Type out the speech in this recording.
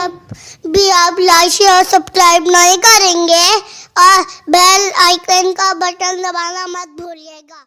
अब भी आप लाइक शेयर सब्सक्राइब नहीं करेंगे और बेल आइकन का बटन दबाना मत भूलिएगा।